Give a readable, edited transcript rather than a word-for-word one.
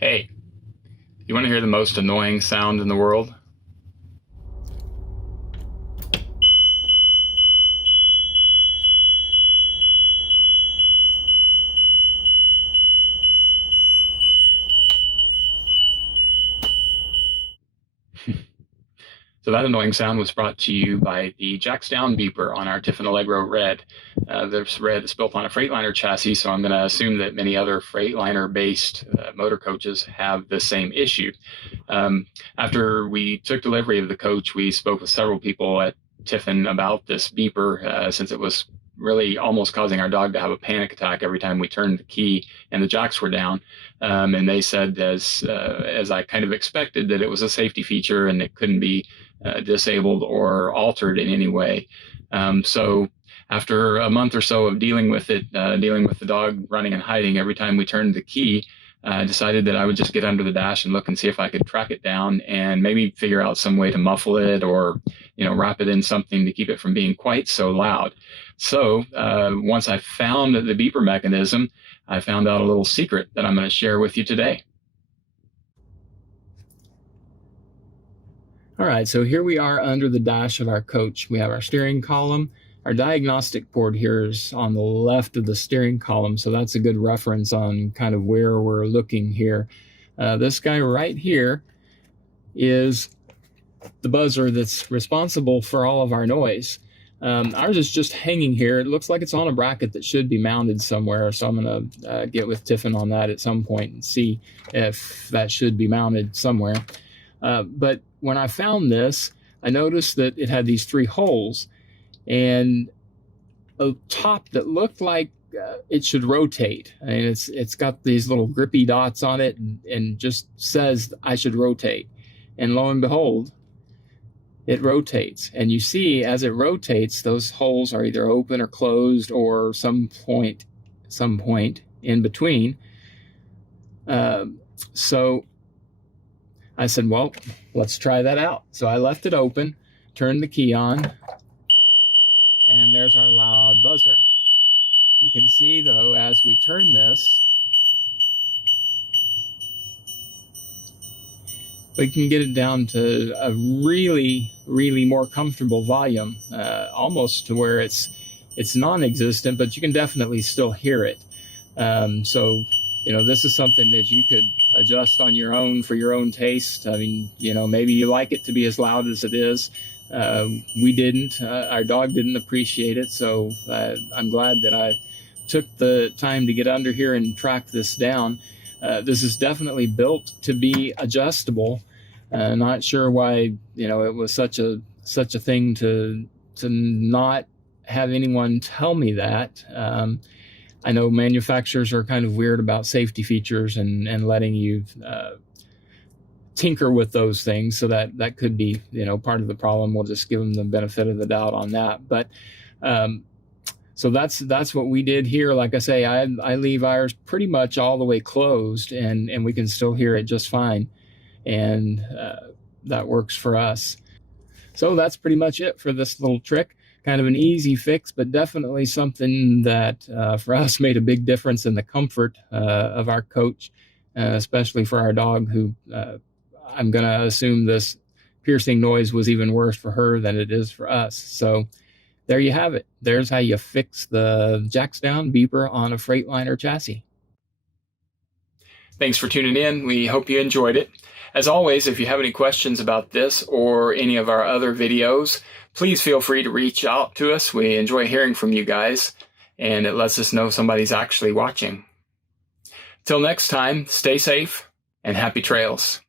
Hey, you want to hear the most annoying sound in the world? So that annoying sound was brought to you by the jacks down beeper on our Tiffin Red. This red is built on a Freightliner chassis, so I'm going to assume that many other Freightliner-based motor coaches have the same issue. After we took delivery of the coach, we spoke with several people at Tiffin about this beeper, since it was really almost causing our dog to have a panic attack every time we turned the key and the jacks were down. And they said, as I kind of expected, that it was a safety feature and it couldn't be disabled or altered in any way. So after a month or so of dealing with it, dealing with the dog running and hiding every time we turned the key, I decided that I would just get under the dash and look and see if I could track it down and maybe figure out some way to muffle it or, wrap it in something to keep it from being quite so loud. So once I found the beeper mechanism, I found out a little secret that I'm going to share with you today. All right, so here we are under the dash of our coach. We have our steering column. Our diagnostic port here is on the left of the steering column, so that's a good reference on kind of where we're looking here. This guy right here is the buzzer that's responsible for all of our noise. Ours is just hanging here. It looks like it's on a bracket that should be mounted somewhere, so I'm going to get with Tiffin on that at some point and see if that should be mounted somewhere. But when I found this, I noticed that it had these 3 holes and a top that looked like it should rotate. I mean, it's got these little grippy dots on it and just says I should rotate. And lo and behold, it rotates. And you see, as it rotates, those holes are either open or closed or some point in between. So I said, well, let's try that out. So I left it open, turned the key on, and there's our loud buzzer. You can see, though, as we turn this, we can get it down to a really, really more comfortable volume, almost to where it's non-existent, but you can definitely still hear it. So this is something that you could adjust on your own for your own taste. I mean, maybe you like it to be as loud as it is. We didn't. Our dog didn't appreciate it, so I'm glad that I took the time to get under here and track this down. This is definitely built to be adjustable. Not sure why it was such a thing to not have anyone tell me that. I know manufacturers are kind of weird about safety features and letting you tinker with those things, so that could be part of the problem. We'll just give them the benefit of the doubt on that. But so that's what we did here. Like I say, I leave ours pretty much all the way closed, and we can still hear it just fine, and that works for us. So that's pretty much it for this little trick. Kind of an easy fix, but definitely something that for us made a big difference in the comfort of our coach, especially for our dog, who I'm going to assume this piercing noise was even worse for her than it is for us. So there you have it. There's how you fix the jacks down beeper on a Freightliner chassis. Thanks for tuning in. We hope you enjoyed it. As always, if you have any questions about this or any of our other videos, please feel free to reach out to us. We enjoy hearing from you guys, and it lets us know somebody's actually watching. Till next time, stay safe and happy trails.